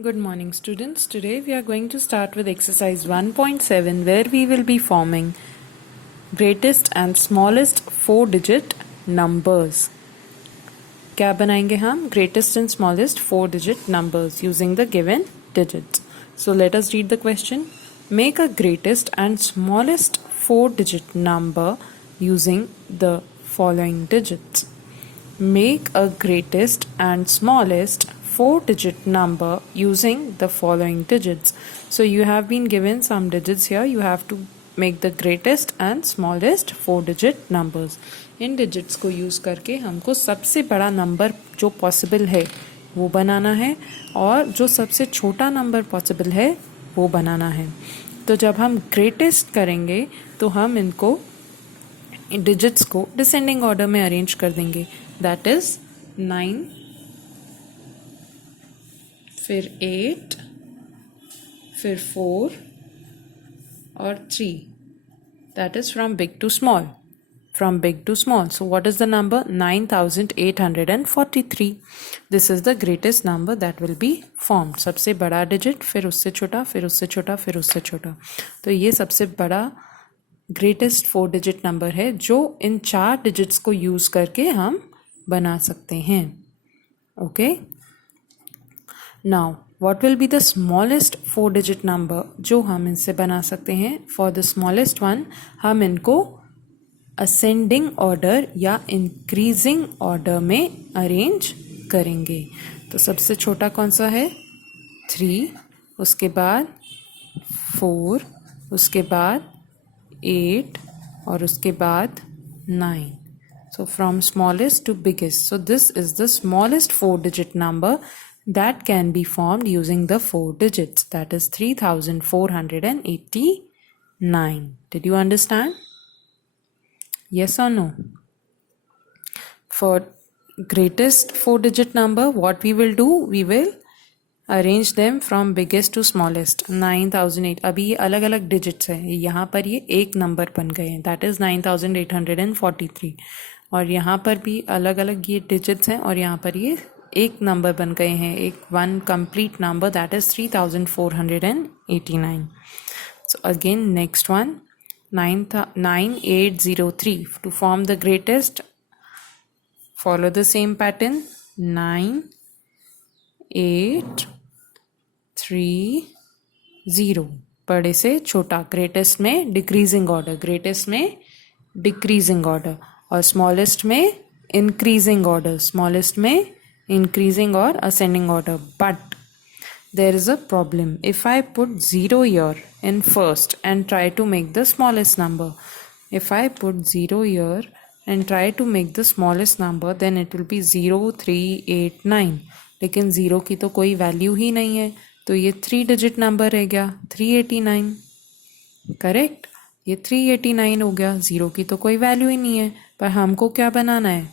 Good morning, students. Today we are going to start with exercise 1.7 where we will be forming greatest and smallest 4-digit numbers. क्या बनाएंगे हम? Greatest and smallest 4-digit numbers using the given digits. So let us read the question. Make a greatest and smallest 4-digit number using the following digits. Make a greatest and smallest 4-digit number using the following digits. So you have been given some digits here. You have to make the greatest and smallest 4-digit numbers. In digits को use करके हमको सबसे बड़ा number जो possible है वो बनाना है और जो सबसे छोटा नंबर पॉसिबल है वो बनाना है. तो जब हम ग्रेटेस्ट करेंगे तो हम इनको डिजिट्स को डिसेंडिंग ऑर्डर में अरेंज कर देंगे. दैट इज 9, फिर 8, फिर 4 और 3. That is from big to small. From big to small. So what is the number? 9843. This is the greatest number that will be formed. सबसे बड़ा digit, फिर उससे छोटा, फिर उससे छोटा, फिर उससे छोटा. तो ये सबसे बड़ा ग्रेटेस्ट 4-digit नंबर है जो इन 4 डिजिट्स को यूज़ करके हम बना सकते हैं. Okay. Now what will be the smallest 4-digit number जो हम इनसे बना सकते हैं? फॉर द स्मॉलेस्ट वन हम इनको असेंडिंग ऑर्डर या इंक्रीजिंग ऑर्डर में अरेंज करेंगे. तो सबसे छोटा कौन सा है? 3, उसके बाद 4, उसके बाद 8 और उसके बाद 9. So from smallest to biggest. So this is the smallest 4-digit number that can be formed using the 4 digits. That is 3489. Did you understand? Yes or no? For greatest 4-digit number, what we will do? We will arrange them from biggest to smallest. 9008. अभी ये अलग अलग digits हैं. यहाँ पर ये एक number बन गए हैं. That is 9843. और यहाँ पर भी अलग अलग ये digits हैं और यहाँ पर ये एक नंबर बन गए हैं. एक one complete number, that is 3489. So again next one. 9803. To form the greatest, follow the same pattern. 9, 8, 3, 0. बड़े से छोटा. ग्रेटेस्ट में डिक्रीजिंग ऑर्डर, ग्रेटेस्ट में डिक्रीजिंग ऑर्डर और स्मॉलेस्ट में इंक्रीजिंग ऑर्डर, स्मॉलेस्ट में इंक्रीजिंग और ascending order. But there is a problem. If I put 0 here in first and try to make the smallest number, if I put 0 here and try to make the smallest number, then it will be 0389. लेकिन 0 की तो कोई value ही नहीं है, तो ये 3-digit number रह गया 389. करेक्ट. ये 389 हो गया. 0 की तो कोई वैल्यू ही नहीं है. पर हमको क्या बनाना है?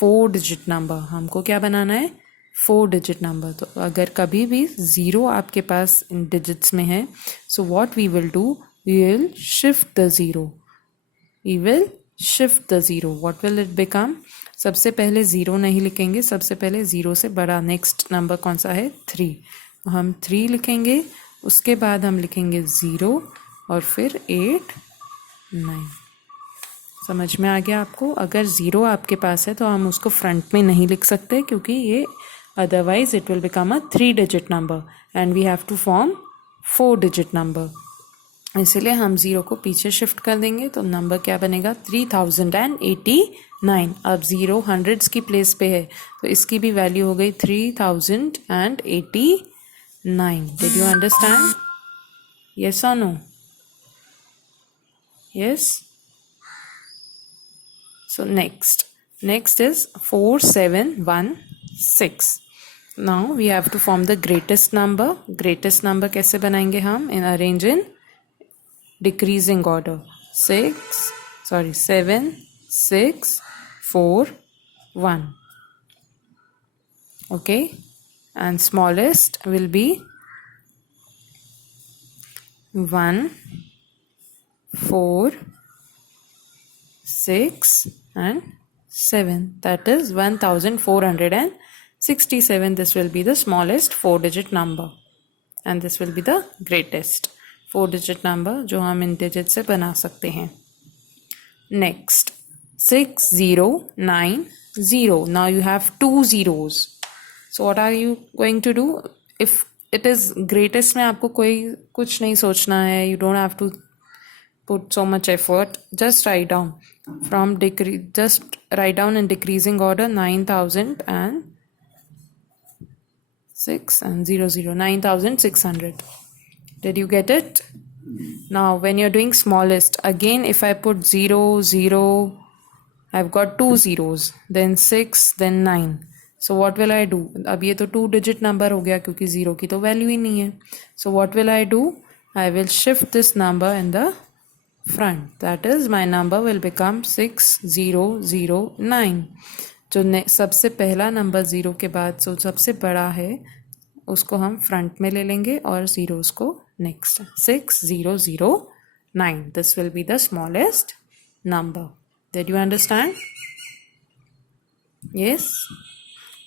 4-digit number. हमको क्या बनाना है? 4-digit number. तो अगर कभी भी 0 आपके पास इन डिजिट्स में है, so what we will do? We will shift the 0. We will shift the 0. What will it become? सबसे पहले 0 नहीं लिखेंगे. सबसे पहले 0 से बड़ा नेक्स्ट नंबर कौन सा है? 3. हम 3 लिखेंगे. उसके बाद हम लिखेंगे 0 और फिर 8, 9. समझ में आ गया आपको? अगर 0 आपके पास है तो हम उसको फ्रंट में नहीं लिख सकते क्योंकि ये otherwise it will become a 3-digit number and we have to form 4-digit number. इसलिए हम 0 को पीछे शिफ्ट कर देंगे तो नंबर क्या बनेगा? 3089. अब 0 हंड्रेड्स की प्लेस पे है तो इसकी भी वैल्यू हो गई 3089. Did you understand? Yes or no? Yes. So next is 4716. Now we have to form the greatest number. Greatest number कैसे बनाएंगे हम? In arrange in decreasing order. 7, 6, 4, 1. Okay. And smallest will be 1, 4, 6 and 7. That is 1467. This will be the smallest 4-digit number. And this will be the greatest 4 digit number जो हम इन digit से बना सकते हैं. Next 6090. Now you have 2 zeros. So what are you going to do? If it is greatest में आपको कोई कुछ नहीं सोचना है. You don't have to put so much effort. Just write down from decrease. Just write down in decreasing order 9,006 and 00. 9,600. Did you get it? Now when you're doing smallest, again if I put 0 0, I've got 2 zeros, then 6, then 9. So what will I do? अब ये तो 2 digit number हो गया क्योंकि 0 की तो value ही नहीं है. So what will I do? I will shift this number in the front. That is my number will become 6009. जो सबसे पहला नंबर 0 के बाद जो सबसे बड़ा है उसको हम फ्रंट में ले लेंगे और zeros को next. 6009. This will be the smallest number. Did you understand? Yes.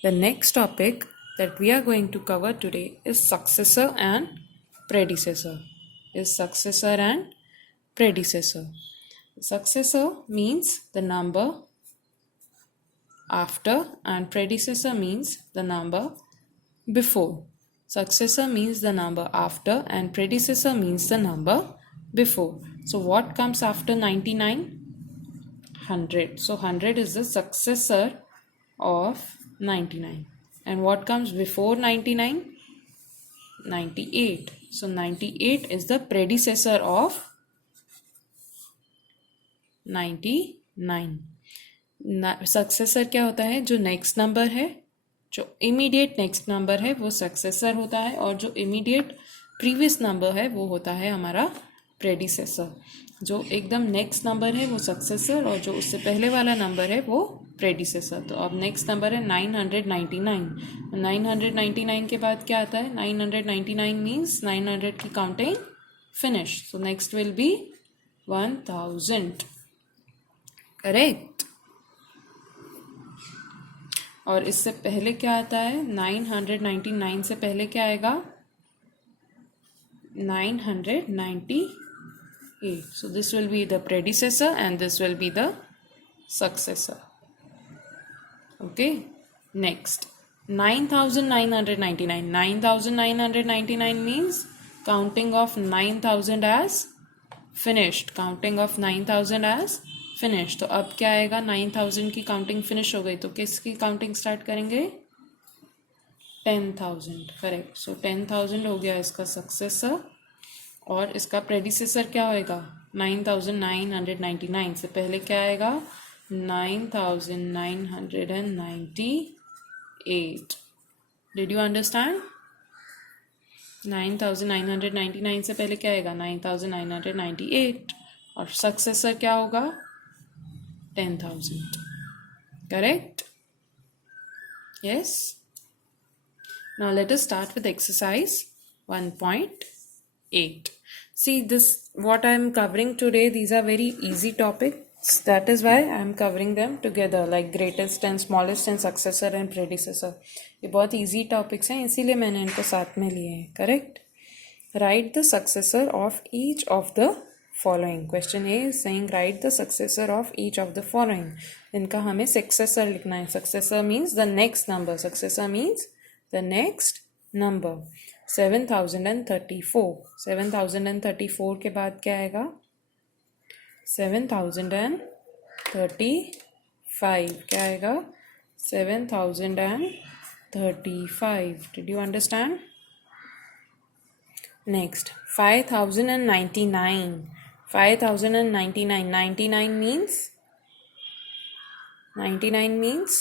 The next topic that we are going to cover today is successor and predecessor. Successor means the number after and predecessor means the number before. Successor means the number after and predecessor means the number before. So what comes after 99? 100. So 100 is the successor of 99. And what comes before 99? 98. So 98 is the predecessor of 99. Successor क्या होता है? जो next number है, जो immediate next number है वो successor होता है और जो immediate previous number है वो होता है हमारा predecessor. जो एकदम नेक्स्ट नंबर है वो सक्सेसर और जो उससे पहले वाला नंबर है वो प्रेडिसेसर. तो अब नेक्स्ट नंबर है 999. 999 के बाद क्या आता है? 999 मीन्स 900 की counting finish. So next will be 1000. Correct. और इससे पहले क्या आता है? 999 से पहले क्या आएगा? 998. So this will be the predecessor and this will be the successor. Okay. Next 9,999. 9,999 means counting of 9,000 as finished. Counting of 9,000 as finished. तो अब क्या आएगा? 9,000 की काउंटिंग फिनिश हो गई तो किसकी काउंटिंग स्टार्ट करेंगे? 10,000. करेक्ट. सो 10,000 हो गया इसका सक्सेसर और इसका प्रेडिसेसर क्या होएगा? 9,999. से पहले क्या आएगा? 9,998. Did you understand? 9,999 से पहले क्या आएगा? 9,998. और सक्सेसर क्या होगा? 10,000. Correct? Yes. Now let us start with exercise 1.8. See this what I am covering today, these are very easy topics, that is why I am covering them together like greatest and smallest and successor and predecessor. ये बहुत easy topics हैं इसीलिए मैंने इनको साथ में लिए हैं. Correct. Write the successor of each of the following. Question A is saying write the successor of each of the following. इनका हमें successor लिखना है. Successor means the next number. Successor means the next number. 7,034. 7,034 के बाद क्या आएगा? 7,035. क्या आएगा? 7,035. Did you understand? Next 5,099. 5,099. 99 means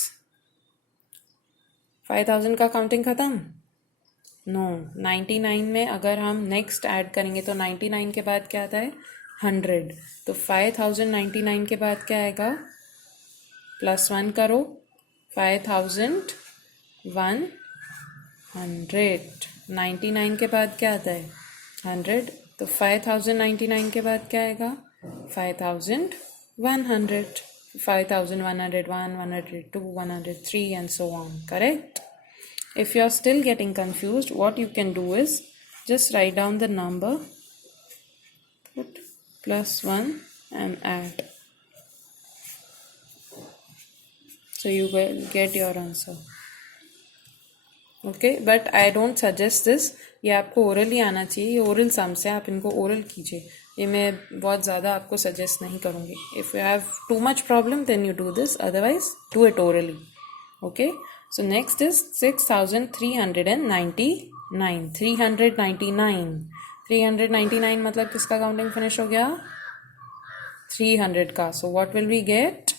5,000 का काउंटिंग खत्म? नो. 99 में अगर हम नेक्स्ट ऐड करेंगे तो 99 के बाद क्या आता है? 100. तो 5,099 के बाद क्या आएगा? +1 करो. 5,100. 99 के बाद क्या आता है? 100. तो 5,099 के बाद क्या आएगा? 5,100. 5,101, 102, 103 and so on. Correct? If you are still getting confused, what you can do is just write down the number, put +1 and add. So you will get your answer. Okay, but I don't suggest this. ये आपको orally आना चाहिए. ये oral sums है, आप इनको oral कीजिए. ये मैं बहुत ज़्यादा आपको सजेस्ट नहीं करूँगी. If you have too much problem then you do this, otherwise do it orally. Okay, so next is 6399. 399 मतलब किसका काउंटिंग फिनिश हो गया? 300 का. So what will we get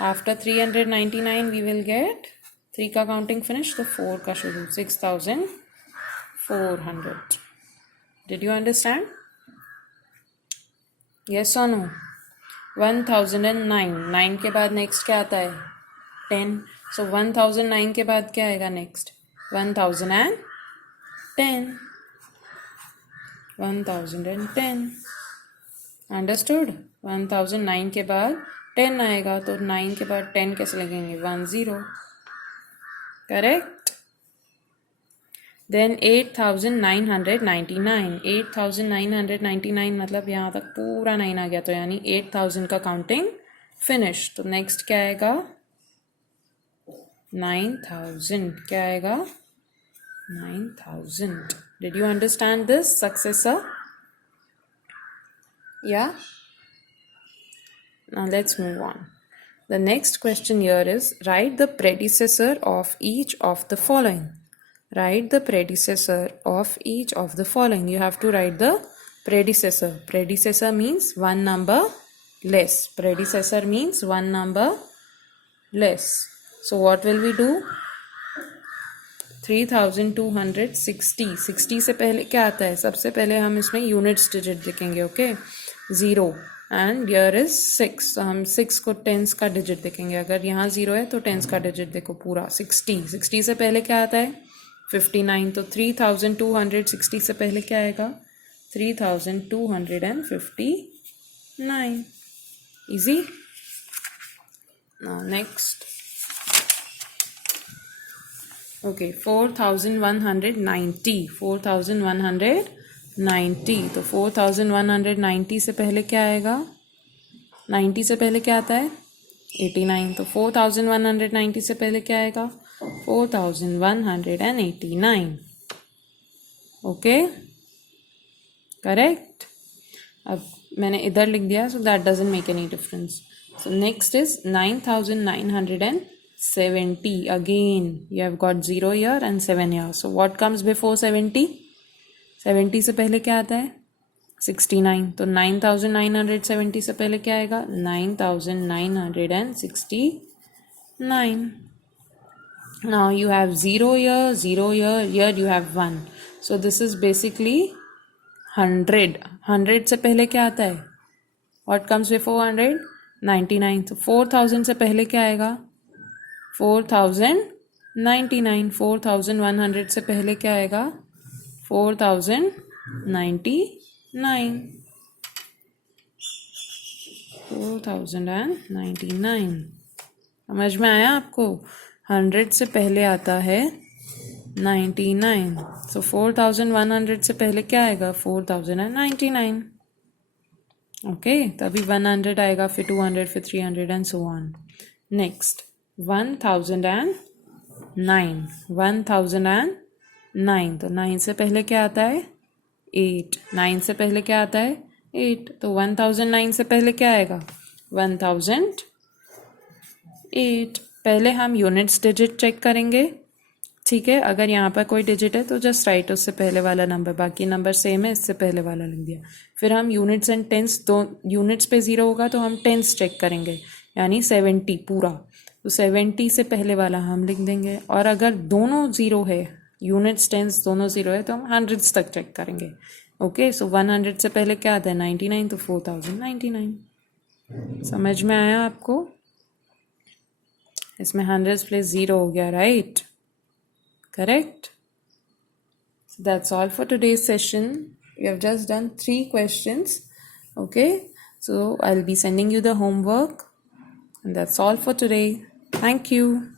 after 399? We will get 3 का काउंटिंग फिनिश, तो 4 का शुरू. 6400. Did you understand? Yes और नो? 1009. 9 के बाद नेक्स्ट क्या आता है? 10. सो 1009 के बाद क्या आएगा नेक्स्ट? 1010. 1010. अंडरस्टूड? 1009 के बाद 10 आएगा, तो 9 के बाद 10 कैसे लगेंगे? 10. करेक्ट. देन 8999. 8999 मतलब यहाँ तक पूरा 9 आ गया, तो यानी 8000 का काउंटिंग फिनिश. तो नेक्स्ट क्या आएगा? 9000. क्या आएगा? 9000. Did you understand this successor? या? Now let's move on. The next question here is, write the predecessor of each of the following. Write the predecessor of each of the following. You have to write the predecessor. Predecessor means one number less. Predecessor means one number less. So what will we do? 3260. 60 से पहले क्या आता है? सबसे पहले हम इसमें units digit देखेंगे. Okay, 0 and here is 6. तो हम 6 को टेंस का डिजिट देखेंगे. अगर यहाँ 0 है तो टेंस का डिजिट देखो पूरा 60. 60 से पहले क्या आता है? 59. तो 3260 से पहले क्या आएगा? 3259. इजी. Now next. ओके, 4190. 4190. तो 4190 से पहले क्या आएगा? 90 से पहले क्या आता है? 89. तो 4190 से पहले क्या आएगा? 4189. Okay, correct. अब मैंने इधर लिख दिया, so that doesn't make any difference. So next is 9970. Again you have got 0 here and 7 here. So what comes before 70? 70 से पहले क्या आता है? 69. तो 9970 से पहले क्या आएगा? 9969. Now you have 0 here, 0 here, here you have 1. So this is basically 100. 100 से पहले क्या आता है? What comes before 100? 99. तो 4000 से पहले क्या आएगा? 4099. 4100 से पहले क्या आएगा? 4099. 4099. समझ में आया आपको? 100 से पहले आता है 99. तो 4100 से पहले क्या आएगा? 4099. ओके, तभी 100 आएगा, फिर 200, फिर 300 एंड सो ऑन. नेक्स्ट 1009. 1009. तो 9 से पहले क्या आता है? 8. 9 से पहले क्या आता है? 8. तो 1009 से पहले क्या आएगा? 1008. पहले हम यूनिट्स डिजिट चेक करेंगे. ठीक है, अगर यहाँ पर कोई डिजिट है तो जस्ट राइट उससे पहले वाला नंबर. बाकी नंबर सेम है, इससे पहले वाला लिख दिया. फिर हम यूनिट्स एंड टेंस, दो यूनिट्स पे 0 होगा तो हम टेंस चेक करेंगे, यानी 70 पूरा. तो 70 से पहले वाला हम लिख देंगे. और अगर दोनों 0 है, यूनिट्स टेंस दोनों 0 है, तो हम हंड्रेड्स तक चेक करेंगे. ओके, सो 100 से पहले क्या आता है? 99. तो 4099. समझ में आया आपको? इसमें 100 प्लेस 0 हो गया, right? Correct? So that's all for today's session. We have just done 3 questions. Okay, so I'll be sending you the homework, and that's all for today. Thank you.